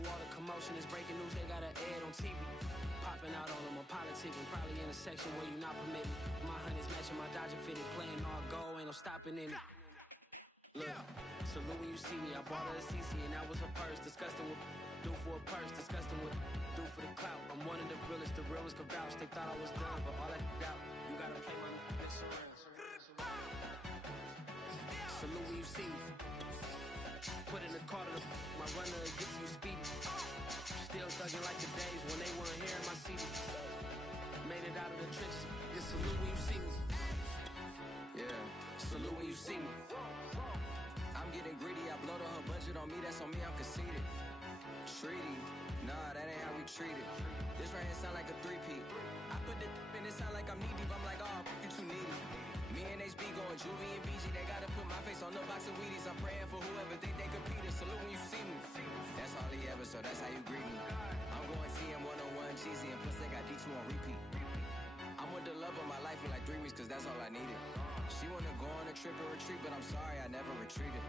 through all the commotion, it's breaking news, they got an ad on TV. Popping out on them, I'm politicking, probably in a section where you're not permitted. My honey's matching my Dodger fitted, playing all goal, ain't no stopping in it. Look, salute when you see me, I bought her a CC and that was her purse. Disgusting with do for a purse, disgusting with do for the clout. I'm one of the realest could vouch. They thought I was done, but all that out, you gotta play my next around. Salute when you see me. Put in the car to my runner gets you speedy. Still thugging like the days when they weren't here in my city. Made it out of the trenches. Just salute when you see me. Yeah, salute when you see me. I'm getting greedy, I blowed her budget on me, that's on me, I'm conceited. Treaty, nah, that ain't how we treat it. This right here sound like a three-peat. I put the in it sound like I'm knee deep, I'm like, oh, you too needy. Me and HB going Juvie and BG, they gotta put my face on no box of Wheaties. I'm praying for whoever think they compete. Salute when you see me. That's all he ever, so that's how you greet me. I'm going TM 101 cheesy, and plus they got D2 on repeat. I'm with the love of my life for like 3 weeks, cause that's all I needed. She wanna go on a trip or retreat, but I'm sorry, I never retreated.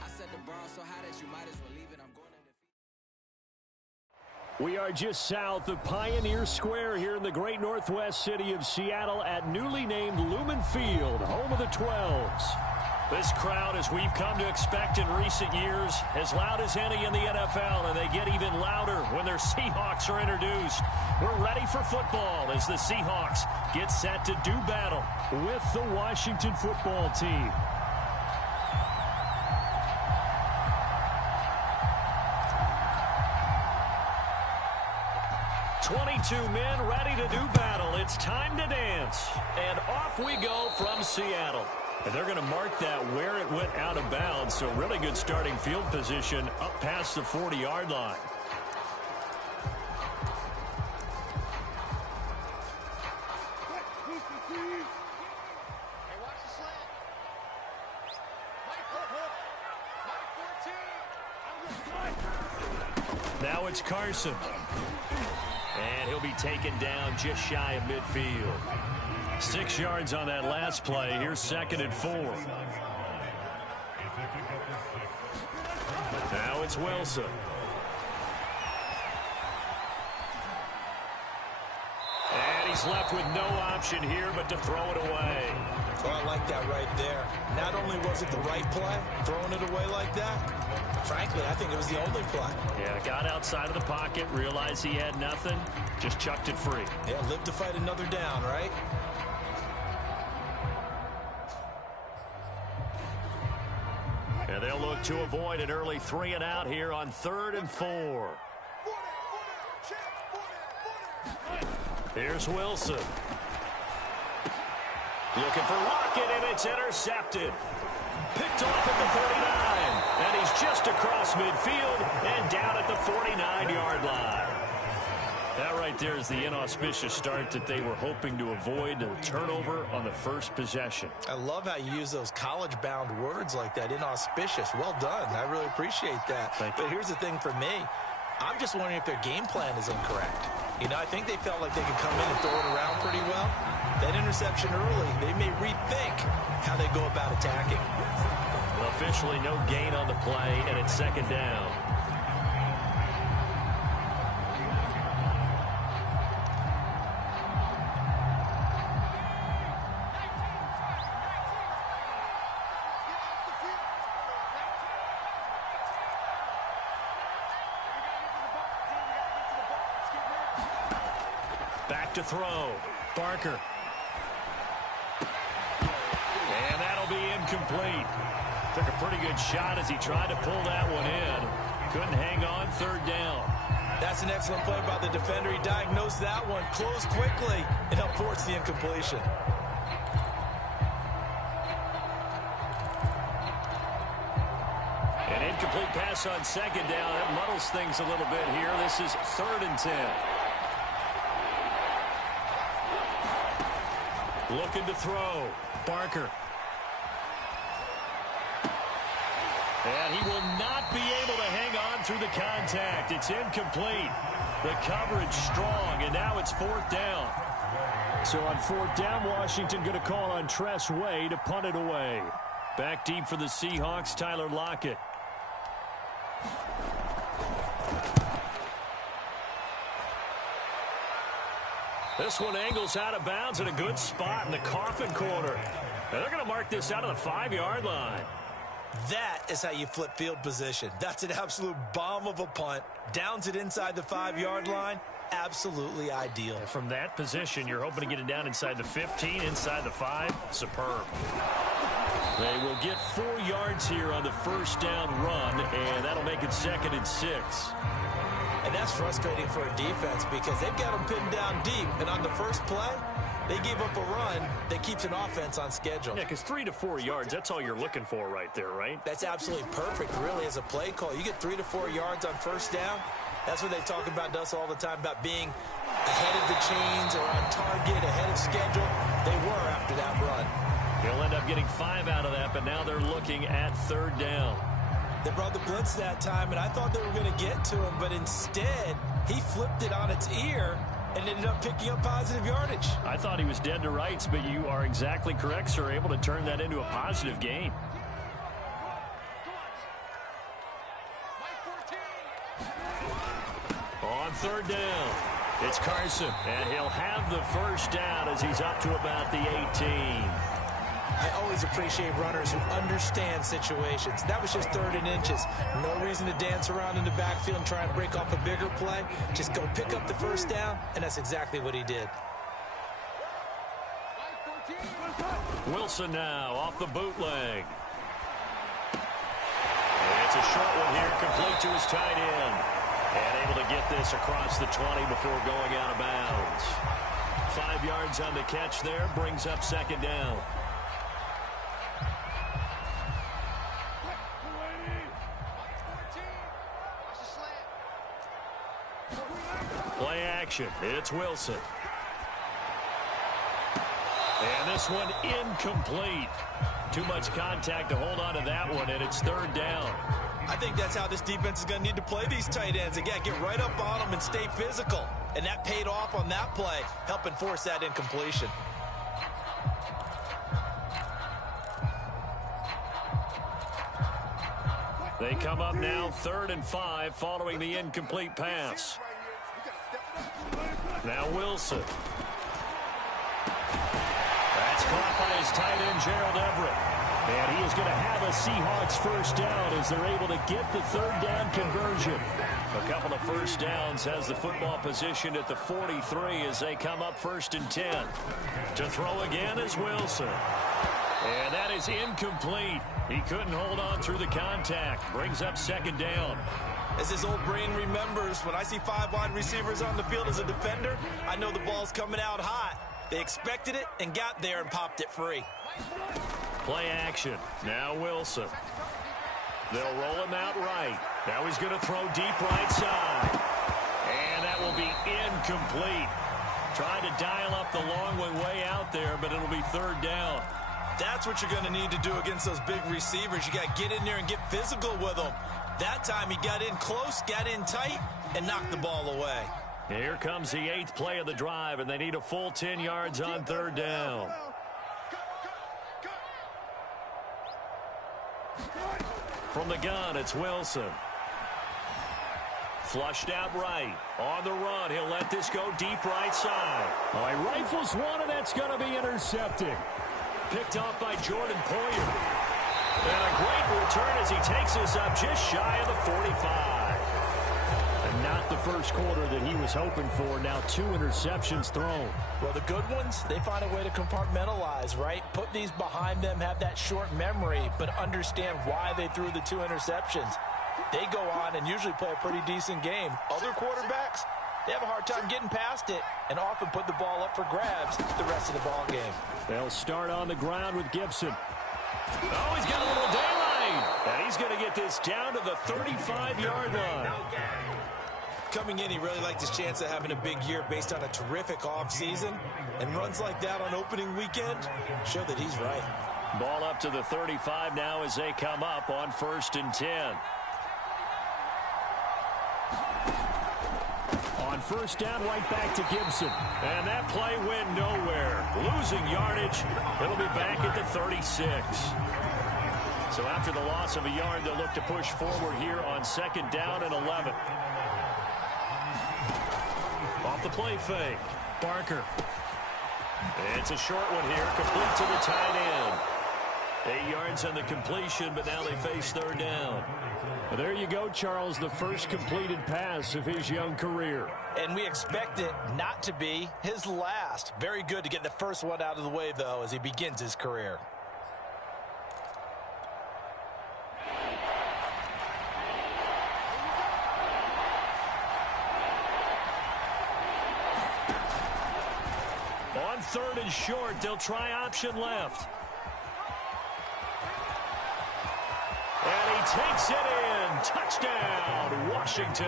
I set the bar so high that you might as well leave it. I'm going to defeat. We are just south of Pioneer Square here in the great northwest city of Seattle at newly named Lumen Field, home of the 12s. This crowd, as we've come to expect in recent years, as loud as any in the NFL, and they get even louder when their Seahawks are introduced. We're ready for football as the Seahawks get set to do battle with the Washington football team. 22 men ready to do battle. It's time to dance. And off we go from Seattle. And they're going to mark that where it went out of bounds. So really good starting field position up past the 40-yard line. Now it's Carson. And he'll be taken down just shy of midfield. 6 yards on that last play. Here's 2nd and 4. Now it's Wilson. And he's left with no option here but to throw it away. Well, I like that right there. Not only was it the right play, throwing it away like that, frankly, I think it was the only play. Yeah, got outside of the pocket, realized he had nothing, just chucked it free. Yeah, live to fight another down, right? And they'll look to avoid an early 3 and out here on 3rd and 4. Here's Wilson. Looking for Lockett, and it's intercepted. Picked off at the 49, and he's just across midfield and down at the 49-yard line. That right there is the inauspicious start that they were hoping to avoid, a turnover on the first possession. I love how you use those college-bound words like that, inauspicious. Well done. I really appreciate that. But here's the thing for me. I'm just wondering if their game plan is incorrect. You know, I think they felt like they could come in and throw it around pretty well. That interception early, they may rethink how they go about attacking. Officially no gain on the play, and it's 2nd down. Back to throw. Barker. And that'll be incomplete. Took a pretty good shot as he tried to pull that one in. Couldn't hang on, 3rd down. That's an excellent play by the defender. He diagnosed that one, closed quickly, and helped force the incompletion. An incomplete pass on 2nd down. That muddles things a little bit here. This is 3rd and 10. Looking to throw. Barker. And he will not be able to hang on through the contact. It's incomplete. The coverage strong, and now it's 4th down. So on 4th down, Washington going to call on Tress Way to punt it away. Back deep for the Seahawks, Tyler Lockett. This one angles out of bounds in a good spot in the coffin corner. And they're going to mark this out of the 5-yard line. That is how you flip field position. That's an absolute bomb of a punt. Downs it inside the 5-yard line. Absolutely ideal. And from that position, you're hoping to get it down inside the 15, inside the 5. Superb. They will get 4 yards here on the first down run, and that'll make it 2nd and 6. And that's frustrating for a defense because they've got them pinned down deep. And on the first play, they gave up a run that keeps an offense on schedule. Yeah, because 3 to 4 yards, that's all you're looking for right there, right? That's absolutely perfect, really, as a play call. You get 3 to 4 yards on first down. That's what they talk about to us all the time, about being ahead of the chains or on target, ahead of schedule. They were after that run. He'll end up getting 5 out of that, but now they're looking at 3rd down. They brought the blitz that time, and I thought they were going to get to him, but instead, he flipped it on its ear and ended up picking up positive yardage. I thought he was dead to rights, but you are exactly correct, sir, able to turn that into a positive gain. On 3rd down, it's Carson, and he'll have the first down as he's up to about the 18. I always appreciate runners who understand situations. That was just 3rd and inches. No reason to dance around in the backfield and try and break off a bigger play. Just go pick up the first down, and that's exactly what he did. Wilson now off the bootleg. It's a short one here, complete to his tight end. And able to get this across the 20 before going out of bounds. 5 yards on the catch there, brings up 2nd down. Play action. It's Wilson. And this one incomplete. Too much contact to hold on to that one, and it's 3rd down. I think that's how this defense is going to need to play these tight ends. Again, get right up on them and stay physical. And that paid off on that play, helping force that incompletion. They come up now 3rd and 5 following the incomplete pass. Now Wilson. That's caught by his tight end, Gerald Everett. And he is going to have a Seahawks first down as they're able to get the 3rd down conversion. A couple of first downs has the football position at the 43 as they come up 1st and 10. To throw again is Wilson. And that is incomplete. He couldn't hold on through the contact. Brings up 2nd down. As his old brain remembers, when I see 5 wide receivers on the field as a defender, I know the ball's coming out hot. They expected it and got there and popped it free. Play action. Now Wilson. They'll roll him out right. Now he's going to throw deep right side. And that will be incomplete. Trying to dial up the long way out there, but it'll be 3rd down. That's what you're going to need to do against those big receivers. You got to get in there and get physical with them. That time he got in close, got in tight, and knocked the ball away. Here comes the 8th play of the drive, and they need a full 10 yards on 3rd down. From the gun, it's Wilson. Flushed out right. On the run, he'll let this go deep right side. All right, rifles one, and that's going to be intercepted. Picked off by Jordan Poyer. And a great return as he takes us up just shy of the 45. And not the first quarter that he was hoping for. Now 2 interceptions thrown. Well, the good ones, they find a way to compartmentalize, right? Put these behind them, have that short memory, but understand why they threw the 2 interceptions. They go on and usually play a pretty decent game. Other quarterbacks, they have a hard time getting past it and often put the ball up for grabs the rest of the ball game. They'll start on the ground with Gibson. Oh, he's got a little daylight. And he's going to get this down to the 35-yard line. Coming in, he really liked his chance of having a big year based on a terrific offseason. And runs like that on opening weekend show that he's right. Ball up to the 35 now as they come up on 1st and 10. On 1st down, right back to Gibson. And that play went nowhere. Losing yardage. It'll be back at the 36. So after the loss of a yard, they'll look to push forward here on 2nd down and 11. Off the play fake. Barker. It's a short one here, complete to the tight end. 8 yards on the completion, but now they face third down. Well, there you go, Charles, the first completed pass of his young career. And we expect it not to be his last. Very good to get the first one out of the way, though, as he begins his career. On third and short, they'll try option left. And he takes it in. Touchdown, Washington.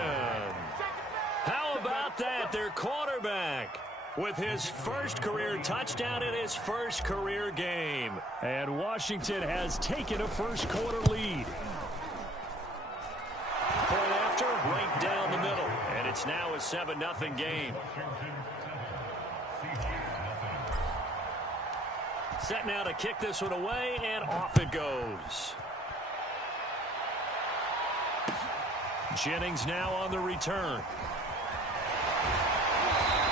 How about that? Their quarterback with his first career touchdown in his first career game. And Washington has taken a first quarter lead. Point after, right down the middle. And it's now a 7-0 game. Set now to kick this one away, and off it goes. Jennings now on the return.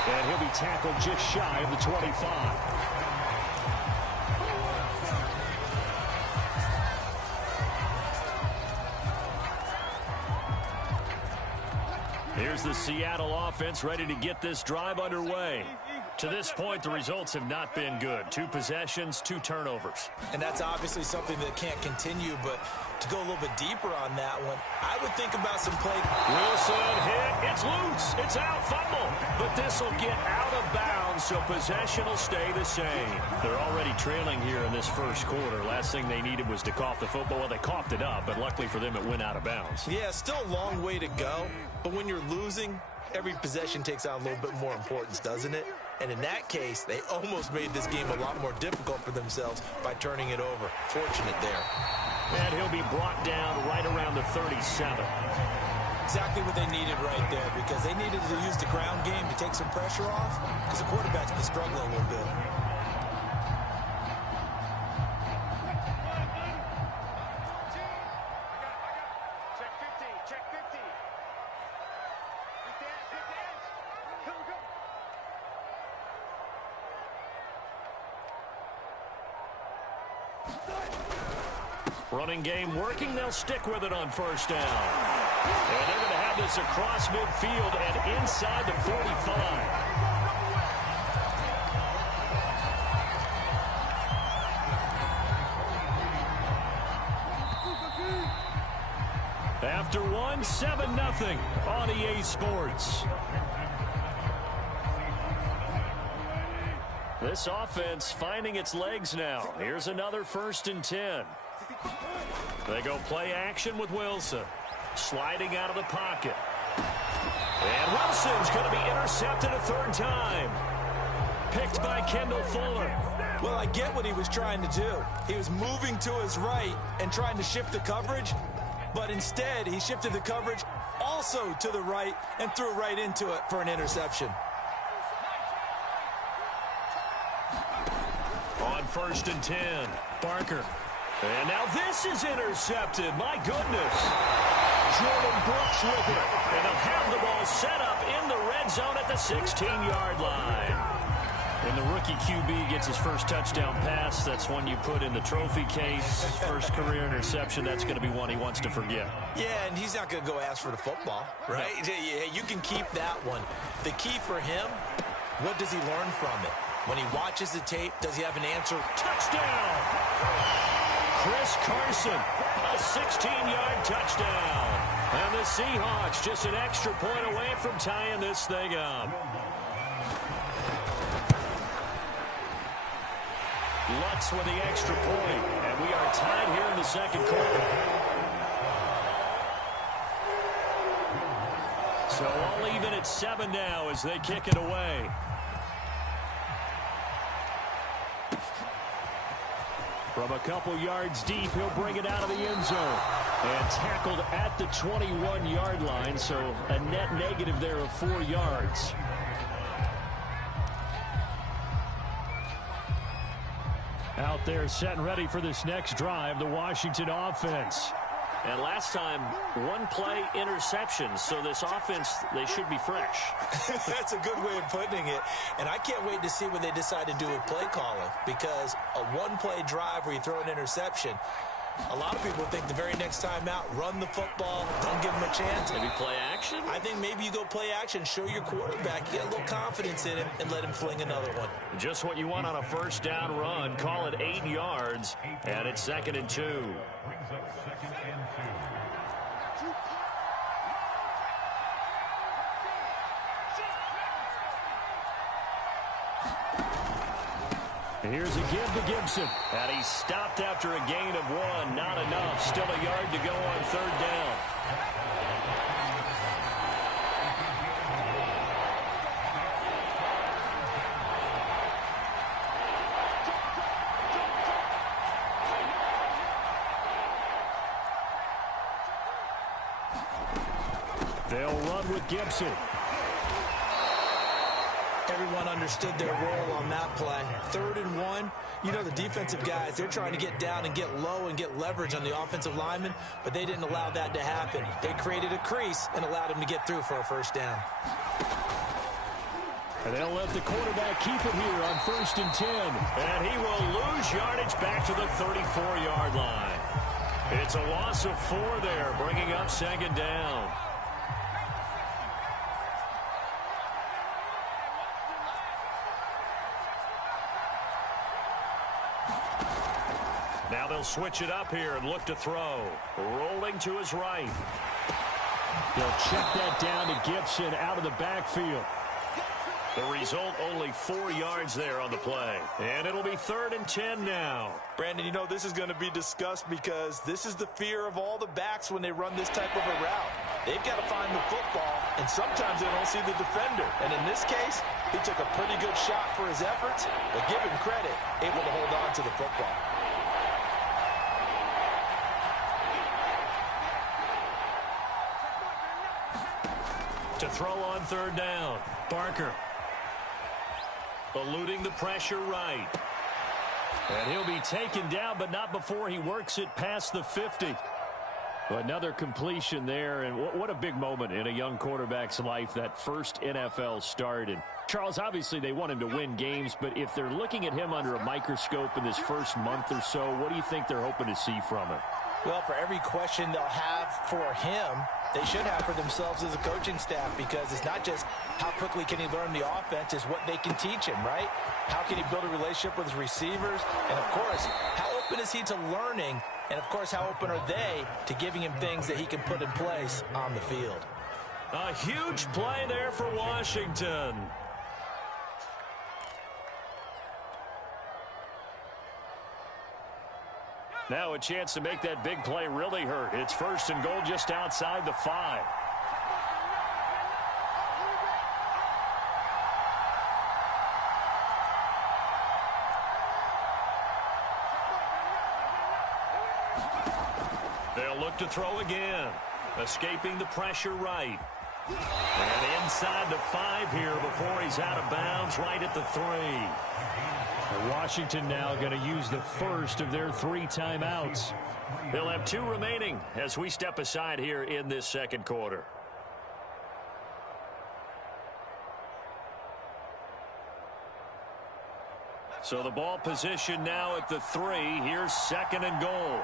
And he'll be tackled just shy of the 25. Here's the Seattle offense ready to get this drive underway. To this point, the results have not been good. 2 possessions, 2 turnovers. And that's obviously something that can't continue, but to go a little bit deeper on that one, I would think about some play. Wilson hit. It's loose. It's out. Fumble. But this will get out of bounds, so possession will stay the same. They're already trailing here in this first quarter. Last thing they needed was to cough the football. Well, they coughed it up, but luckily for them, it went out of bounds. Yeah, still a long way to go, but when you're losing, every possession takes on a little bit more importance, doesn't it? And in that case, they almost made this game a lot more difficult for themselves by turning it over. Fortunate there. And he'll be brought down right around the 37. Exactly what they needed right there, because they needed to use the ground game to take some pressure off, because the quarterback's been struggling a little bit. Running game working. They'll stick with it on first down. And they're going to have this across midfield and inside the 45. After one, 7-0 on EA Sports. This offense finding its legs now. Here's another 1st and 10. They go play action with Wilson. Sliding out of the pocket. And Wilson's going to be intercepted a 3rd time. Picked by Kendall Fuller. Well, I get what he was trying to do. He was moving to his right and trying to shift the coverage, but instead he shifted the coverage also to the right and threw right into it for an interception. On 1st and 10, Barker. And now this is intercepted. My goodness. Jordan Brooks with it. And they'll have the ball set up in the red zone at the 16-yard line. When the rookie QB gets his first touchdown pass, that's one you put in the trophy case. First career interception, that's going to be one he wants to forget. Yeah, and he's not going to go ask for the football, right? No. You can keep that one. The key for him, what does he learn from it? When he watches the tape, does he have an answer? Touchdown! Chris Carson, a 16-yard touchdown. And the Seahawks just an extra point away from tying this thing up. Lutz with the extra point, and we are tied here in the second quarter. So all even at 7 now as they kick it away. From a couple yards deep, he'll bring it out of the end zone. And tackled at the 21-yard line, so a net negative there of 4 yards. Out there set and ready for this next drive, the Washington offense. And last time, one play interception. So this offense, they should be fresh. That's a good way of putting it. And I can't wait to see what they decide to do with play calling, because a one-play drive where you throw an interception, a lot of people think the very next time out, run the football, don't give them a chance. Maybe play action? I think maybe you go play action, show your quarterback, get a little confidence in him, and let him fling another one. Just what you want on a first down run. Call it 8 yards, and it's 2nd and 2. Brings up 2nd and 2. Here's a give to Gibson. And he's stopped after a gain of 1. Not enough. Still a yard to go on 3rd down. They'll run with Gibson. Everyone understood their role on that play. 3rd and 1. You know, the defensive guys, they're trying to get down and get low and get leverage on the offensive lineman, but they didn't allow that to happen. They created a crease and allowed him to get through for a first down. And they'll let the quarterback keep it here on 1st and 10. And he will lose yardage back to the 34-yard line. It's a loss of 4 there, bringing up 2nd down. Now they'll switch it up here and look to throw. Rolling to his right. They'll check that down to Gibson out of the backfield. The result, only 4 yards there on the play. And it'll be 3rd and 10 now. Brandon, you know, this is going to be discussed because this is the fear of all the backs when they run this type of a route. They've got to find the football, and sometimes they don't see the defender. And in this case, he took a pretty good shot for his efforts, but give him credit, able to hold on to the football. To throw on 3rd down, Barker. Eluding the pressure right. And he'll be taken down, but not before he works it past the 50. Another completion there, and what a big moment in a young quarterback's life, that first NFL start. And Charles, obviously they want him to win games, but if they're looking at him under a microscope in this first month or so, what do you think they're hoping to see from him? Well, for every question they'll have for him, they should have for themselves as a coaching staff, because it's not just how quickly can he learn the offense, it's what they can teach him, right? How can he build a relationship with his receivers? And, of course, how open is he to learning? And, of course, how open are they to giving him things that he can put in place on the field? A huge play there for Washington. Now a chance to make that big play really hurt. It's 1st and goal just outside the 5. They'll look to throw again. Escaping the pressure right. And inside the 5 here before he's out of bounds, right at the 3. Washington now going to use the first of their 3 timeouts. They'll have 2 remaining as we step aside here in this 2nd quarter. So the ball position now at the 3. Here's 2nd and goal.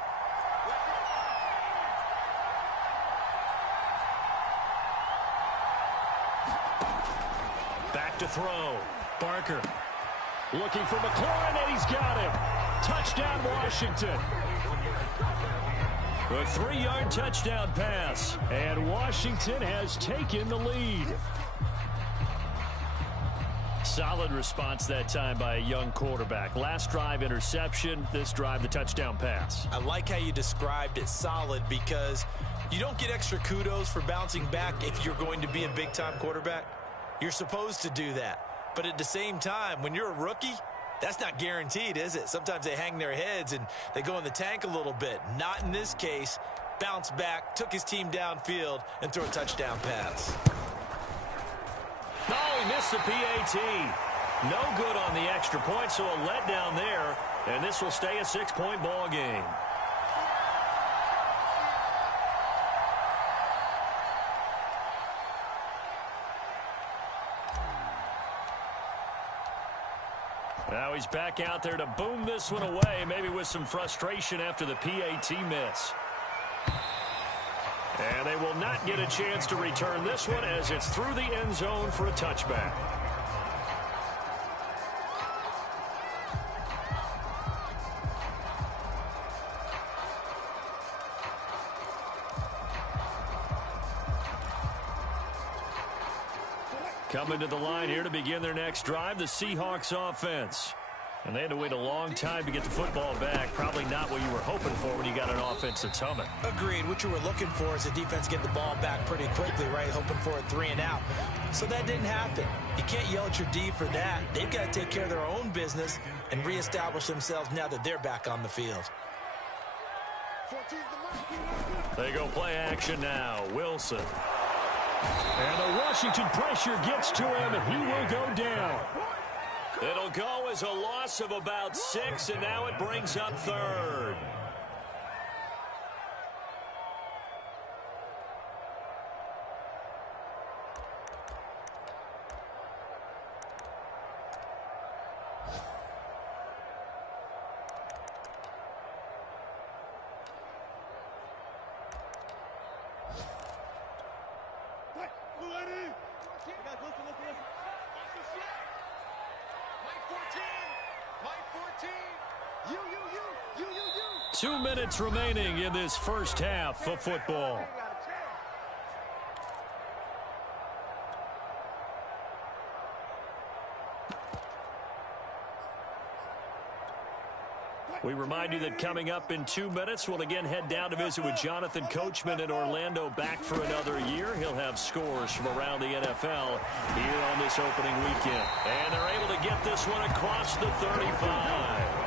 Back to throw. Barker. Looking for McLaurin, and he's got him. Touchdown, Washington. A 3-yard touchdown pass. And Washington has taken the lead. Solid response that time by a young quarterback. Last drive, interception. This drive, the touchdown pass. I like how you described it, solid, because you don't get extra kudos for bouncing back if you're going to be a big-time quarterback. You're supposed to do that. But at the same time, when you're a rookie, that's not guaranteed, is it? Sometimes they hang their heads and they go in the tank a little bit. Not in this case. Bounced back, took his team downfield, and threw a touchdown pass. No, he missed the PAT. No good on the extra point, so a letdown there. And this will stay a 6-point ball game. Now he's back out there to boom this one away, maybe with some frustration after the PAT miss. And they will not get a chance to return this one as it's through the end zone for a touchback. Coming to the line here to begin their next drive, the Seahawks offense. And they had to wait a long time to get the football back. Probably not what you were hoping for when you got an offense that's humming. Agreed. What you were looking for is the defense get the ball back pretty quickly, right? Hoping for a 3 and out. So that didn't happen. You can't yell at your D for that. They've got to take care of their own business and reestablish themselves now that they're back on the field. They go play action now. Wilson. And the Washington pressure gets to him, and he will go down. It'll go as a loss of about 6, and now it brings up 3rd. Two minutes remaining in this first half of football. We remind you that coming up in 2 minutes, we'll again head down to visit with Jonathan Coachman in Orlando, back for another year. He'll have scores from around the NFL here on this opening weekend. And they're able to get this one across the 35.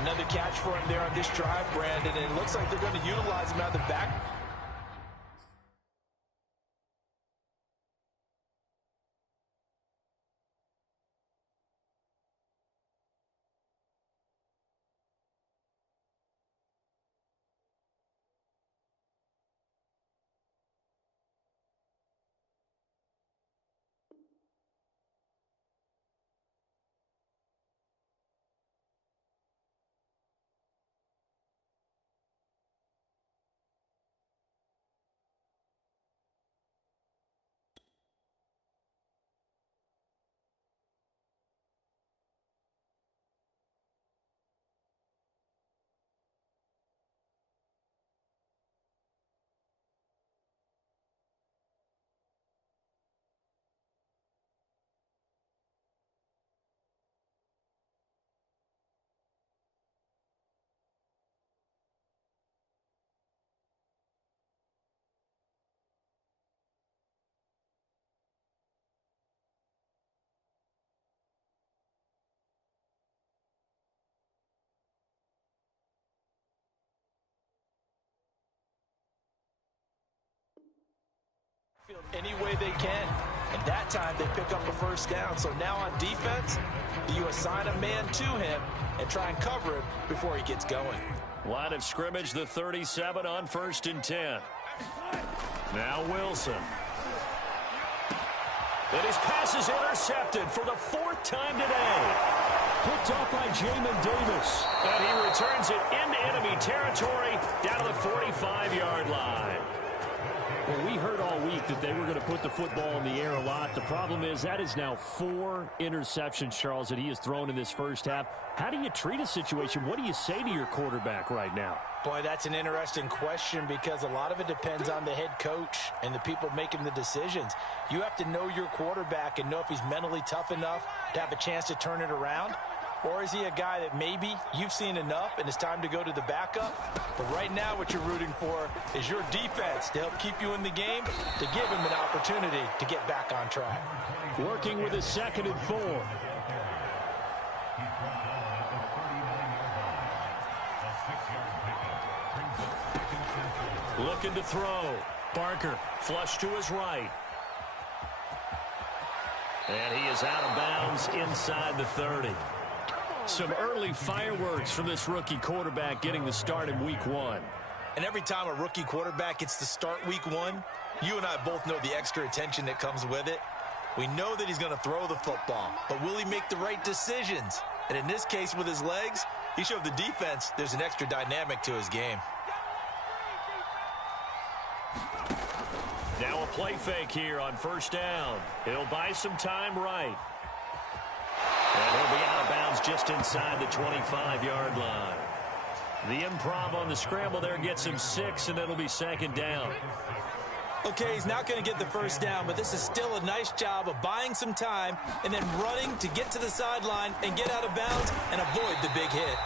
Another catch for him there on this drive, Brandon, and it looks like they're going to utilize him out the back. Any way they can. And that time they pick up a first down. So now on defense, you assign a man to him and try and cover it before he gets going. Line of scrimmage, the 37 on 1st and 10. Now Wilson. And his pass is intercepted for the 4th time today. Picked off by Jamin Davis. And he returns it into enemy territory down to the 45-yard line. Well, we heard all week that they were going to put the football in the air a lot. The problem is that is now 4 interceptions, Charles, that he has thrown in this first half. How do you treat a situation? What do you say to your quarterback right now? Boy, that's an interesting question because a lot of it depends on the head coach and the people making the decisions. You have to know your quarterback and know if he's mentally tough enough to have a chance to turn it around. Or is he a guy that maybe you've seen enough and it's time to go to the backup? But right now what you're rooting for is your defense to help keep you in the game, to give him an opportunity to get back on track. Working with a 2nd and 4. Looking to throw. Barker flush to his right. And he is out of bounds inside the 30. Some early fireworks from this rookie quarterback getting the start in week 1. And every time a rookie quarterback gets to start week 1, you and I both know the extra attention that comes with it. We know that he's going to throw the football, but will he make the right decisions? And in this case, with his legs, he showed the defense there's an extra dynamic to his game. Now a play fake here on first down. He'll buy some time right. And he'll be out of bounds just inside the 25-yard line. The improv on the scramble there gets him 6, and it'll be second down. Okay, he's not going to get the first down, but this is still a nice job of buying some time and then running to get to the sideline and get out of bounds and avoid the big hit.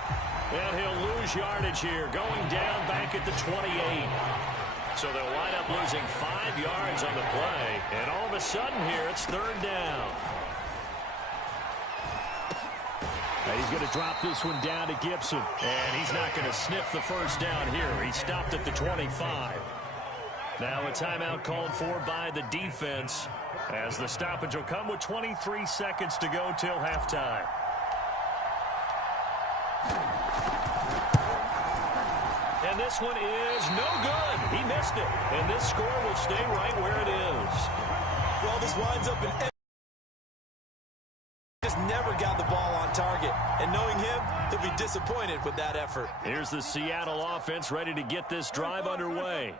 And he'll lose yardage here, going down back at the 28. So they'll wind up losing 5 yards on the play. And all of a sudden here, it's third down. And he's going to drop this one down to Gibson. And he's not going to sniff the first down here. He stopped at the 25. Now a timeout called for by the defense, as the stoppage will come with 23 seconds to go till halftime. And this one is no good. He missed it. And this score will stay right where it is. Well, this winds up in just never got the ball on target. And knowing him, he'll be disappointed with that effort. Here's the Seattle offense ready to get this drive underway.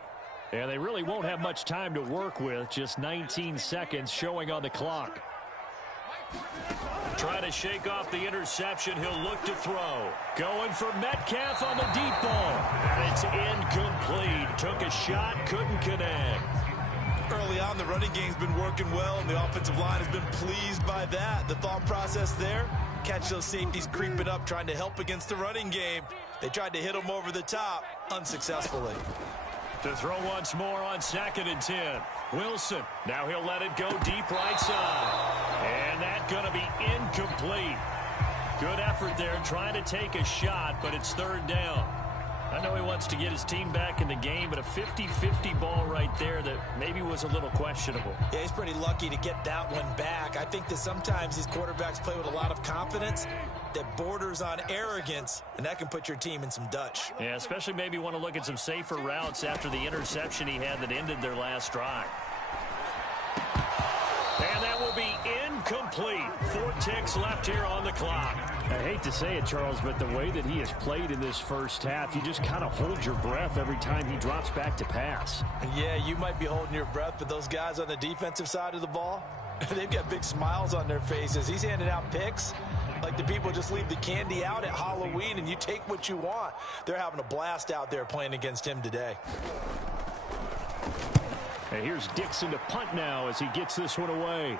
And they really won't have much time to work with. Just 19 seconds showing on the clock. Trying to shake off the interception. He'll look to throw. Going for Metcalf on the deep ball. And it's incomplete. Took a shot, couldn't connect. Early on, the running game's been working well, and the offensive line has been pleased by that. The thought process there, catch those safeties creeping up, trying to help against the running game. They tried to hit them over the top, unsuccessfully. To throw once more on 2nd and 10. Wilson. Now he'll let it go deep right side. And that's going to be incomplete. Good effort there trying to take a shot, but it's third down. I know he wants to get his team back in the game, but a 50-50 ball right there that maybe was a little questionable. Yeah, he's pretty lucky to get that one back. I think that sometimes these quarterbacks play with a lot of confidence that borders on arrogance, and that can put your team in some Dutch. Yeah, especially maybe want to look at some safer routes after the interception he had that ended their last drive. And that will be incomplete. 4 ticks left here on the clock. I hate to say it, Charles, but the way that he has played in this first half, you just kind of hold your breath every time he drops back to pass. Yeah, you might be holding your breath, but those guys on the defensive side of the ball, they've got big smiles on their faces. He's handing out picks like the people just leave the candy out at Halloween and you take what you want. They're having a blast out there playing against him today. And here's Dixon to punt now as he gets this one away.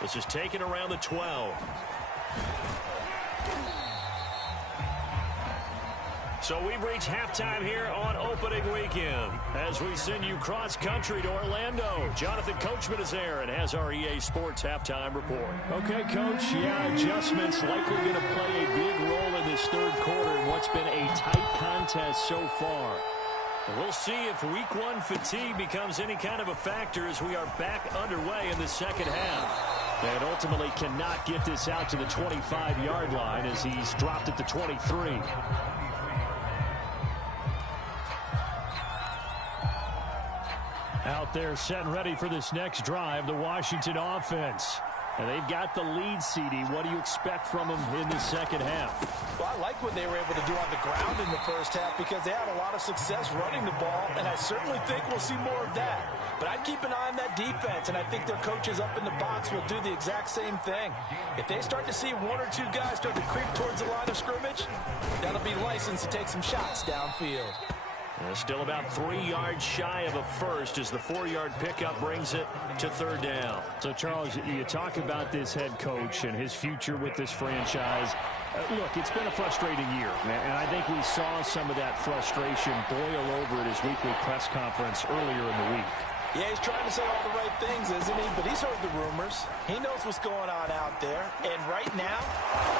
This is taken around the 12. So we've reached halftime here on opening weekend as we send you cross-country to Orlando. Jonathan Coachman is there and has our EA Sports halftime report. Okay, Coach. Yeah, adjustments likely going to play a big role in this third quarter in what's been a tight contest so far. We'll see if week 1 fatigue becomes any kind of a factor as we are back underway in the second half. And ultimately cannot get this out to the 25-yard line as he's dropped at the 23. Out there set and ready for this next drive, the Washington offense. And they've got the lead, CD. What do you expect from them in the second half? Well, I like what they were able to do on the ground in the first half because they had a lot of success running the ball, and I certainly think we'll see more of that. But I'd keep an eye on that defense, and I think their coaches up in the box will do the exact same thing. If they start to see 1 or 2 guys start to creep towards the line of scrimmage, that'll be licensed to take some shots downfield. Still about 3 yards shy of a first as the 4-yard pickup brings it to third down. So, Charles, you talk about this head coach and his future with this franchise. Look, it's been a frustrating year, and I think we saw some of that frustration boil over at his weekly press conference earlier in the week. Yeah, he's trying to say all the right things, isn't he? But he's heard the rumors. He knows what's going on out there. And right now,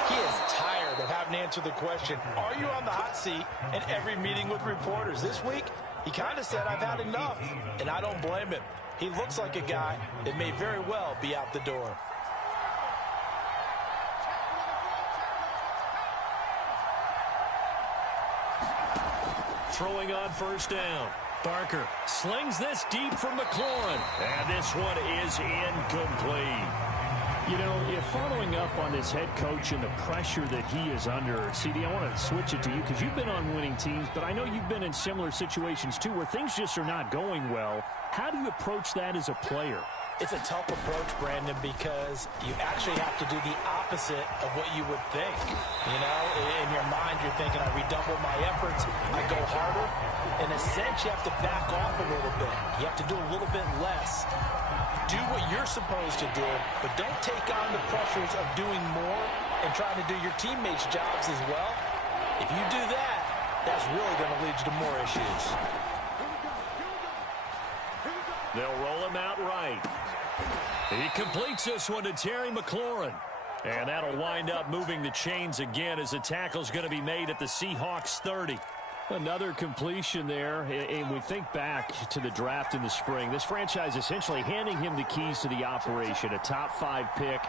he is tired of having to answer the question, are you on the hot seat in every meeting with reporters? This week, he kind of said, I've had enough. And I don't blame him. He looks like a guy that may very well be out the door. Throwing on first down. Barker slings this deep from McLaurin. And this one is incomplete. You know, if following up on this head coach and the pressure that he is under, CD, I want to switch it to you because you've been on winning teams, but I know you've been in similar situations too where things just are not going well. How do you approach that as a player? It's a tough approach, Brandon, because you actually have to do the opposite of what you would think. You know, in your mind, you're thinking, I redouble my efforts, I go harder. In a sense, you have to back off a little bit. You have to do a little bit less. Do what you're supposed to do, but don't take on the pressures of doing more and trying to do your teammates' jobs as well. If you do that, that's really going to lead you to more issues. They'll roll him out right. He completes this one to Terry McLaurin. And that'll wind up moving the chains again as the tackle's going to be made at the Seahawks 30. Another completion there, and we think back to the draft in the spring. This franchise essentially handing him the keys to the operation, a top-5 pick.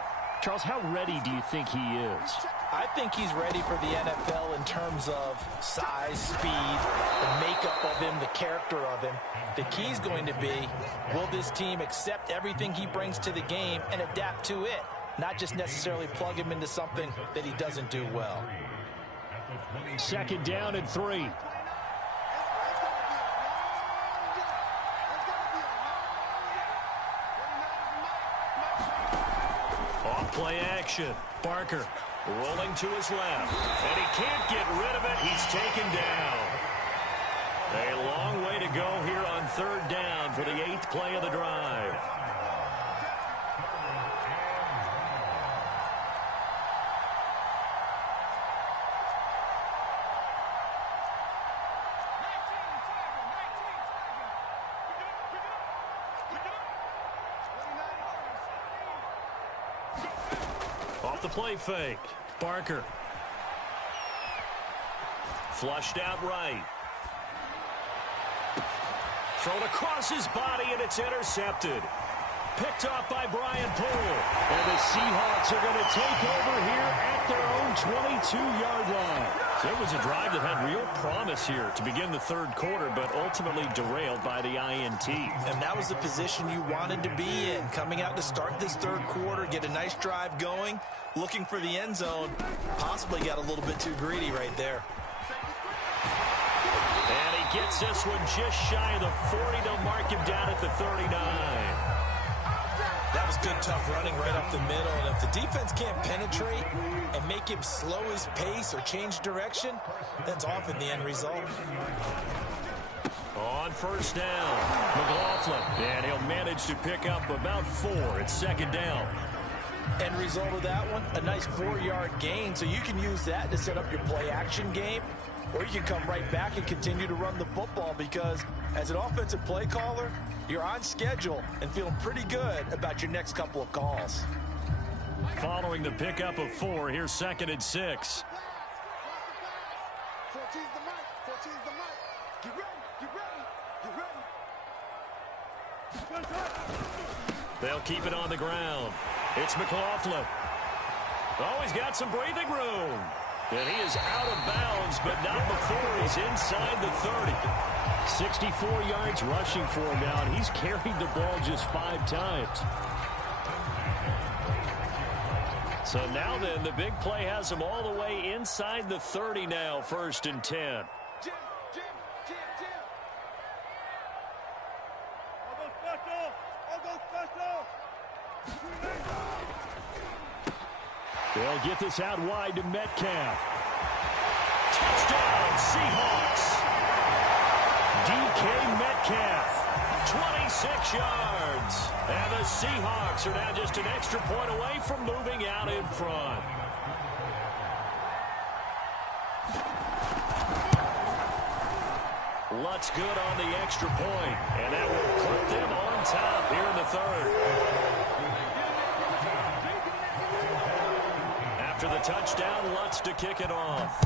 Charles, how ready do you think he is? I think he's ready for the NFL in terms of size, speed, the makeup of him, the character of him. The key's going to be, will this team accept everything he brings to the game and adapt to it, not just necessarily plug him into something that he doesn't do well. 2nd down and 3. Off-play action. Barker rolling to his left. And he can't get rid of it. He's taken down. A long way to go here on 3rd down for the 8th play of the drive. Off the play fake. Barker. Flushed out right. Thrown across his body, and it's intercepted. Picked off by Brian Poole. And the Seahawks are going to take over here at their own 22-yard line. So it was a drive that had real promise here to begin the 3rd quarter, but ultimately derailed by the INT. And that was the position you wanted to be in, coming out to start this 3rd quarter, get a nice drive going, looking for the end zone. Possibly got a little bit too greedy right there. And he gets this one just shy of the 40 to mark him down at the 39. That was good, tough running right up the middle. And if the defense can't penetrate and make him slow his pace or change direction, that's often the end result. On 1st down, McLaughlin. And he'll manage to pick up about 4 at 2nd down. End result of that one, a nice 4-yard gain. So you can use that to set up your play-action game. Or you can come right back and continue to run the football because as an offensive play caller, you're on schedule and feeling pretty good about your next couple of calls. Following the pickup of 4, here's 2nd and 6. 14's the mic. 14's the mic. Get ready. Get ready. Get ready. They'll keep it on the ground. It's McLaughlin. Oh, he's got some breathing room. And he is out of bounds, but not before he's inside the 30. 64 yards rushing for him now, and he's carried the ball just 5 times. So now then, the big play has him all the way inside the 30 now, 1st and 10. Jim. I'll go special. They'll get this out wide to Metcalf. Touchdown, Seahawks. DK Metcalf, 26 yards. And the Seahawks are now just an extra point away from moving out in front. Lutz good on the extra point, and that will put them on top here in the 3rd. After the touchdown, Lutz to kick it off.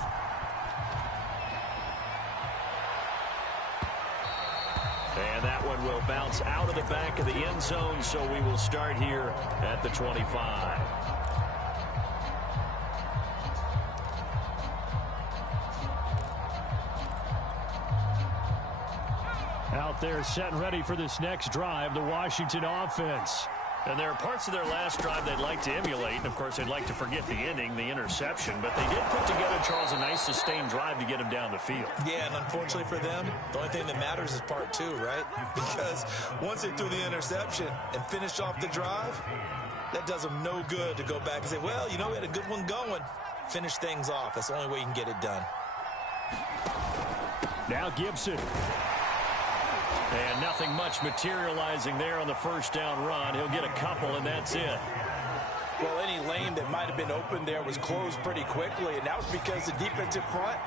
And that one will bounce out of the back of the end zone, so we will start here at the 25. Out there set and ready for this next drive, the Washington offense. And there are parts of their last drive they'd like to emulate. And, of course, they'd like to forget the inning, the interception. But they did put together, Charles, a nice sustained drive to get him down the field. Yeah, and unfortunately for them, the only thing that matters is part two, right? Because once they threw the interception and finished off the drive, that does them no good to go back and say, well, you know, we had a good one going. Finish things off. That's the only way you can get it done. Now Gibson. And nothing much materializing there on the first down run. He'll get a couple, and that's it. Well, any lane that might have been open there was closed pretty quickly, and that was because the defensive front,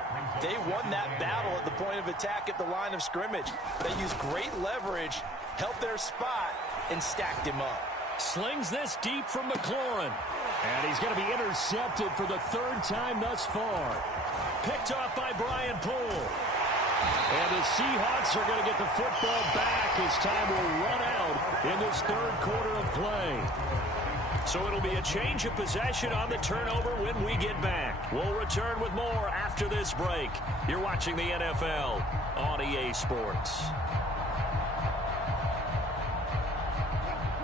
they won that battle at the point of attack at the line of scrimmage. They used great leverage, held their spot, and stacked him up. Slings this deep from McLaurin. And he's going to be intercepted for the third time thus far. Picked off by Brian Poole. And the Seahawks are going to get the football back as time will run out in this third quarter of play. So it'll be a change of possession on the turnover when we get back. We'll return with more after this break. You're watching the NFL on EA Sports.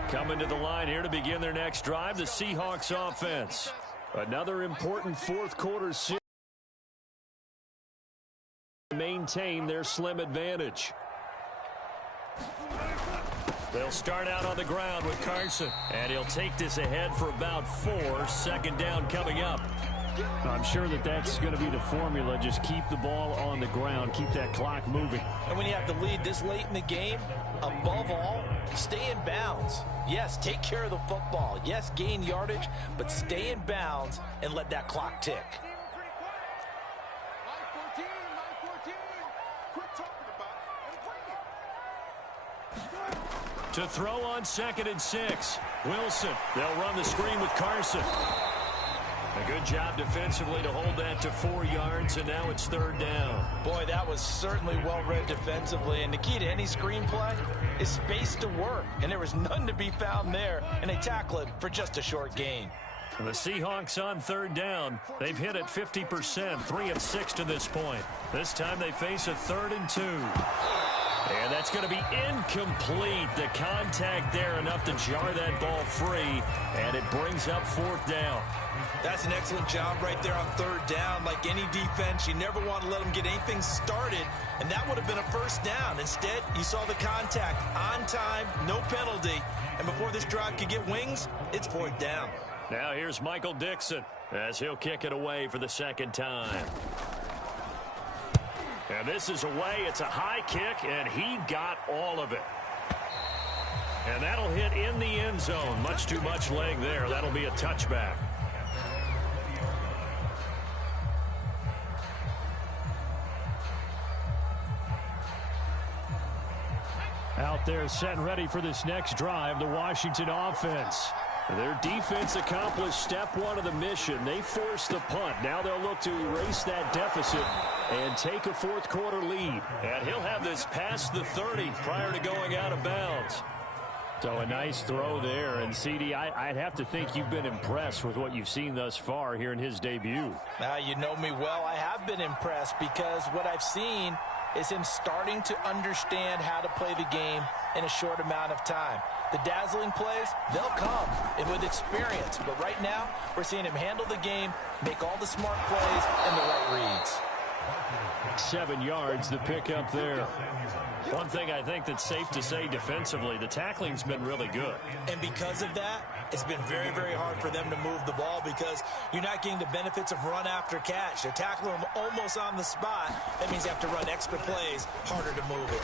Coming to the line here to begin their next drive, the Seahawks offense. Another important fourth quarter series. Maintain their slim advantage. They'll start out on the ground with Carson, and he'll take this ahead for about 4. Second down coming up. I'm sure that that's going to be the formula. Just keep the ball on the ground, keep that clock moving. And when you have the lead this late in the game, above all, stay in bounds. Yes, take care of the football. Yes, gain yardage, but stay in bounds and let that clock tick. To throw on 2nd and 6. Wilson. They'll run the screen with Carson. A good job defensively to hold that to 4 yards, and now it's 3rd down. Boy, that was certainly well-read defensively, and the key to any screenplay is space to work, and there was none to be found there, and they tackle it for just a short gain. The Seahawks on 3rd down. They've hit it 50%, 3 of 6 to this point. This time they face a 3rd and 2. And that's going to be incomplete. The contact there enough to jar that ball free, and it brings up 4th down. That's an excellent job right there on 3rd down. Like any defense, you never want to let them get anything started, and that would have been a 1st down. Instead, you saw the contact on time, no penalty, and before this drive could get wings, it's 4th down. Now here's Michael Dixon as he'll kick it away for the 2nd time. And this is away. It's a high kick, and he got all of it. And that'll hit in the end zone. Much too much leg there. That'll be a touchback. Out there set and ready for this next drive, the Washington offense. Their defense accomplished step 1 of the mission. They forced the punt. Now they'll look to erase that deficit and take a fourth quarter lead. And he'll have this past the 30 prior to going out of bounds. So a nice throw there. And, CD, I'd have to think you've been impressed with what you've seen thus far here in his debut. Now, you know me well. I have been impressed because what I've seen is him starting to understand how to play the game in a short amount of time. The dazzling plays, they'll come and with experience. But right now, we're seeing him handle the game, make all the smart plays and the right reads. 7 yards, the pickup there. One thing I think that's safe to say defensively, the tackling's been really good. And because of that, it's been very, very hard for them to move the ball because you're not getting the benefits of run after catch. They're tackling them almost on the spot. That means you have to run extra plays, harder to move it.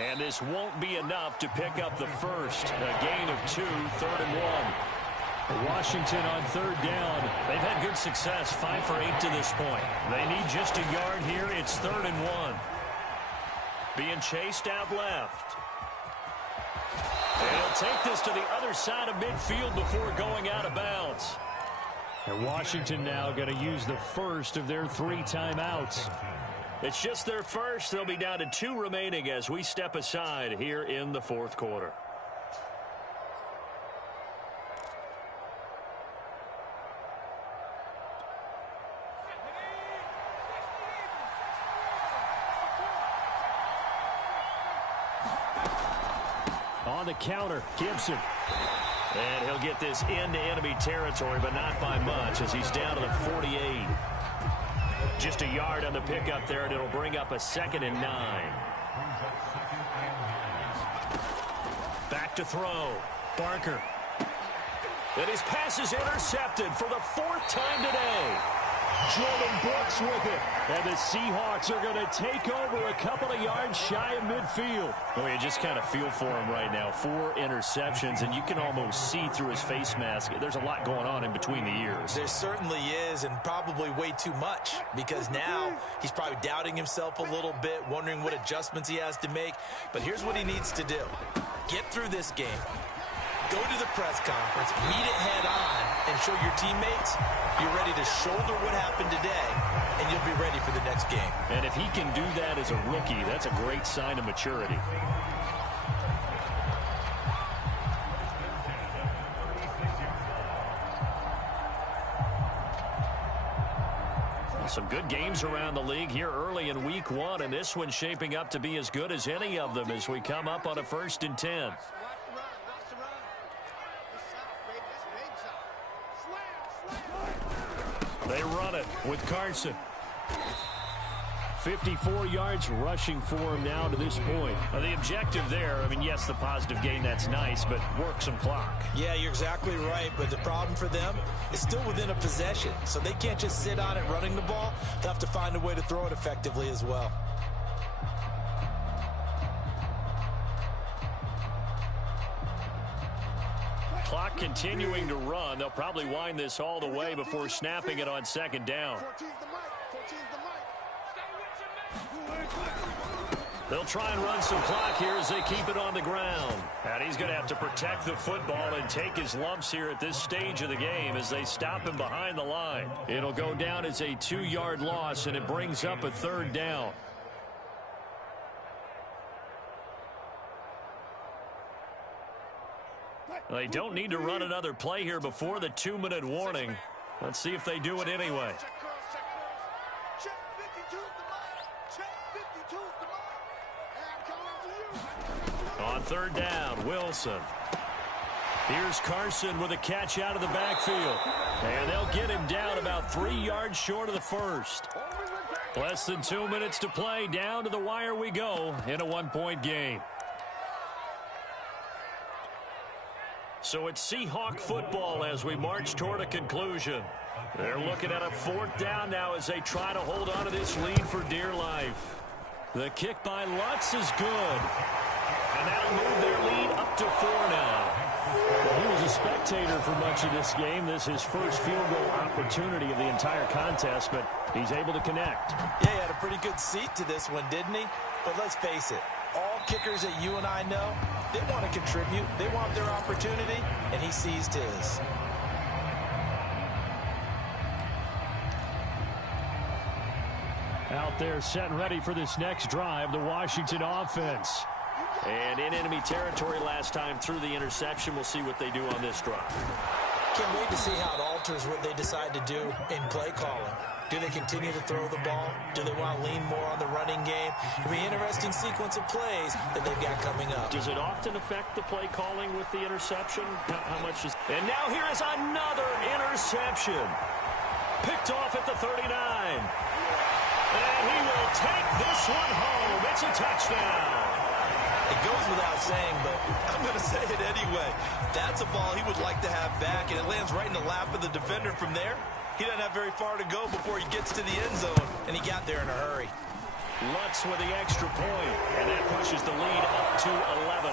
And this won't be enough to pick up the first. A gain of 2, 3rd and 1. Washington on 3rd down. They've had good success, 5 for 8 to this point. They need just a yard here. It's 3rd and 1. Being chased out left. And he'll take this to the other side of midfield before going out of bounds. And Washington now going to use the first of their 3 timeouts. It's just their first. They'll be down to 2 remaining as we step aside here in the 4th quarter. on the counter. Gibson. And he'll get this into enemy territory, but not by much as he's down to the 48. Just a yard on the pickup there, and it'll bring up a 2nd and 9. Back to throw. Barker. And his pass is intercepted for the 4th time today. Jordan Brooks with it. And the Seahawks are going to take over a couple of yards shy of midfield. Oh, you just kind of feel for him right now. 4 interceptions, and you can almost see through his face mask. There's a lot going on in between the ears. There certainly is, and probably way too much, because now he's probably doubting himself a little bit, wondering what adjustments he has to make. But here's what he needs to do. Get through this game. Go to the press conference, meet it head on, and show your teammates you're ready to shoulder what happened today, and you'll be ready for the next game. And if he can do that as a rookie, that's a great sign of maturity. Some good games around the league here early in week 1, and this one's shaping up to be as good as any of them as we come up on a 1st and 10. They run it with Carson. 54 yards rushing for him now to this point. The objective there, I mean, yes, the positive gain, that's nice, but work some clock. Yeah, you're exactly right, but the problem for them is still within a possession, so they can't just sit on it running the ball. They'll have to find a way to throw it effectively as well. Clock continuing to run. They'll probably wind this all the way before snapping it on 2nd down. They'll try and run some clock here as they keep it on the ground. And he's going to have to protect the football and take his lumps here at this stage of the game as they stop him behind the line. It'll go down as a 2-yard loss, and it brings up a 3rd down. They don't need to run another play here before the 2-minute warning. Let's see if they do it anyway. On 3rd down, Wilson. Here's Carson with a catch out of the backfield. And they'll get him down about 3 yards short of the 1st. Less than 2 minutes to play. Down to the wire we go in a 1-point game. So it's Seahawk football as we march toward a conclusion. They're looking at a 4th down now as they try to hold on to this lead for dear life. The kick by Lutz is good. And that'll move their lead up to 4 now. Well, he was a spectator for much of this game. This is his first field goal opportunity of the entire contest, but he's able to connect. Yeah, he had a pretty good seat to this one, didn't he? But let's face it, all kickers that you and I know, they want to contribute. They want their opportunity, and he seized his. Out there set and ready for this next drive, the Washington offense. And in enemy territory last time through the interception. We'll see what they do on this drive. Can't wait to see how it alters what they decide to do in play calling. Do they continue to throw the ball? Do they want to lean more on the running game? It'll be an interesting sequence of plays that they've got coming up. Does it often affect the play calling with the interception? How much is... And now here is another interception. Picked off at the 39. And he will take this one home. It's a touchdown. It goes without saying, but I'm going to say it anyway. That's a ball he would like to have back, and it lands right in the lap of the defender from there. He doesn't have very far to go before he gets to the end zone, and he got there in a hurry. Lutz with the extra point, and that pushes the lead up to 11.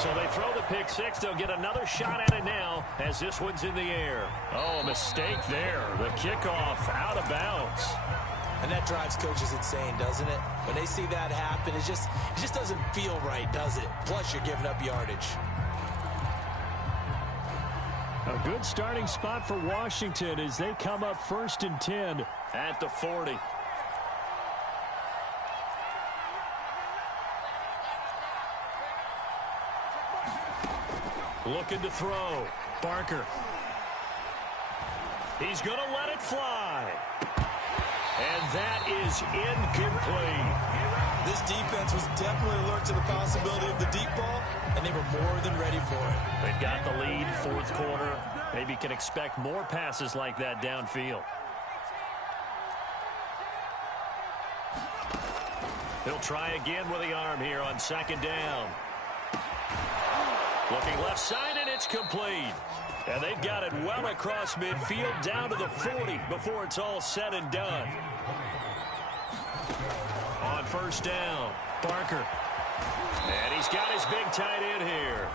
So they throw the pick six. They'll get another shot at it now as this one's in the air. Oh, a mistake there. The kickoff out of bounds. And that drives coaches insane, doesn't it? When they see that happen, it just doesn't feel right, does it? Plus, you're giving up yardage. A good starting spot for Washington as they come up 1st and 10 at the 40. Looking to throw. Barker. He's going to let it fly. And that is incomplete. This defense was definitely alert to the possibility of the deep ball, and they were more than ready for it. They've got the lead, fourth quarter. Maybe can expect more passes like that downfield. He'll try again with the arm here on second down. Looking left side, and it's complete. And they've got it well across midfield down to the 40 before it's all said and done. On first down, Barker. And he's got his big tight end here.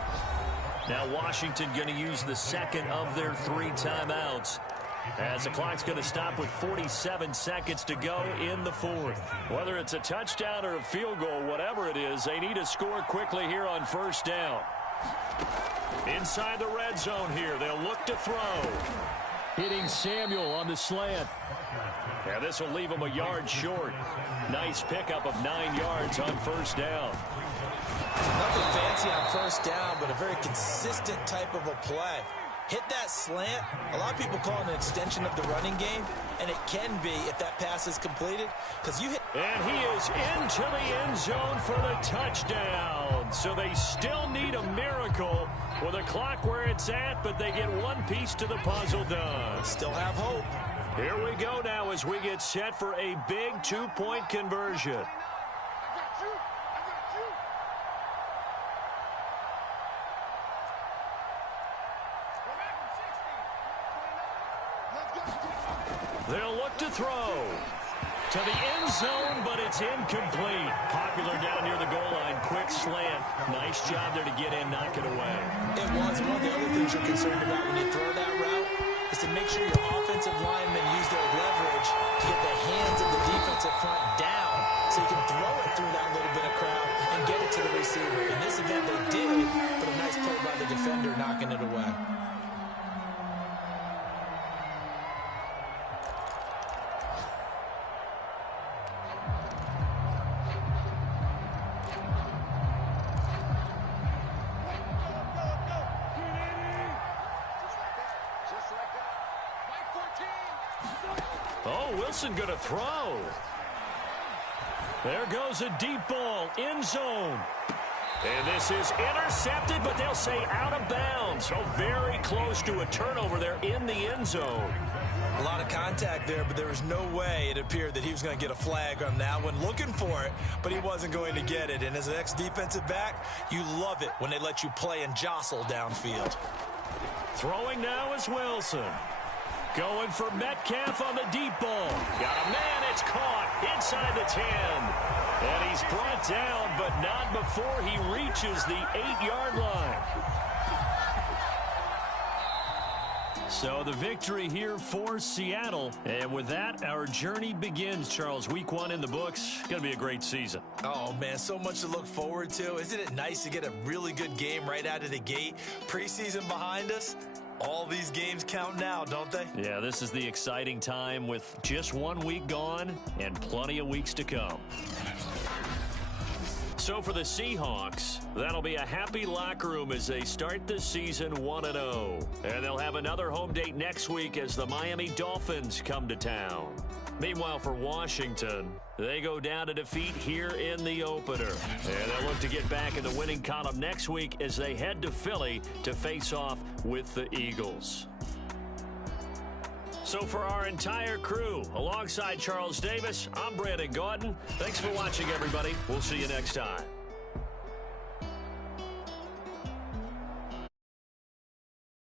Now Washington going to use the second of their 3 timeouts, as the clock's going to stop with 47 seconds to go in the fourth. Whether it's a touchdown or a field goal, whatever it is, they need to score quickly here on first down. Inside the red zone here, they'll look to throw. Hitting Samuel on the slant. Yeah, this will leave him a yard short. Nice pickup of 9 yards on first down. Nothing fancy on first down, but a very consistent type of a play. Hit that slant. A lot of people call it an extension of the running game, and it can be if that pass is completed, because you hit. And he is into the end zone for the touchdown. So they still need a miracle with a clock where it's at, but they get one piece to the puzzle done. Still have hope. Here we go now as we get set for a big 2-point conversion. They'll look to throw to the end zone, but it's incomplete. Popular down near the goal line. Quick slant. Nice job there to get in, knock it away. It was. One of the other things you're concerned about when you throw that route is to make sure your offensive linemen use their leverage to get the hands of the defensive front down so you can throw it through that little bit of crowd and get it to the receiver. In this event, they did, but a nice play by the defender knocking it away. Oh, Wilson going to throw. There goes a deep ball, end zone. And this is intercepted, but they'll say out of bounds. Oh, very close to a turnover there in the end zone. A lot of contact there, but there was no way it appeared that he was going to get a flag on that one. Looking for it, but he wasn't going to get it. And as an ex-defensive back, you love it when they let you play and jostle downfield. Throwing now is Wilson. Going for Metcalf on the deep ball. Got a man, it's caught inside the 10. And he's brought down, but not before he reaches the 8-yard line. So the victory here for Seattle. And with that, our journey begins, Charles. Week 1 in the books. Going to be a great season. Oh, man, so much to look forward to. Isn't it nice to get a really good game right out of the gate? Preseason behind us. All these games count now, don't they? Yeah, this is the exciting time with just 1 week gone and plenty of weeks to come. So for the Seahawks, that'll be a happy locker room as they start the season 1-0. And they'll have another home date next week as the Miami Dolphins come to town. Meanwhile, for Washington, they go down to defeat here in the opener. And they'll look to get back in the winning column next week as they head to Philly to face off with the Eagles. So for our entire crew, alongside Charles Davis, I'm Brandon Gaudin. Thanks for watching, everybody. We'll see you next time.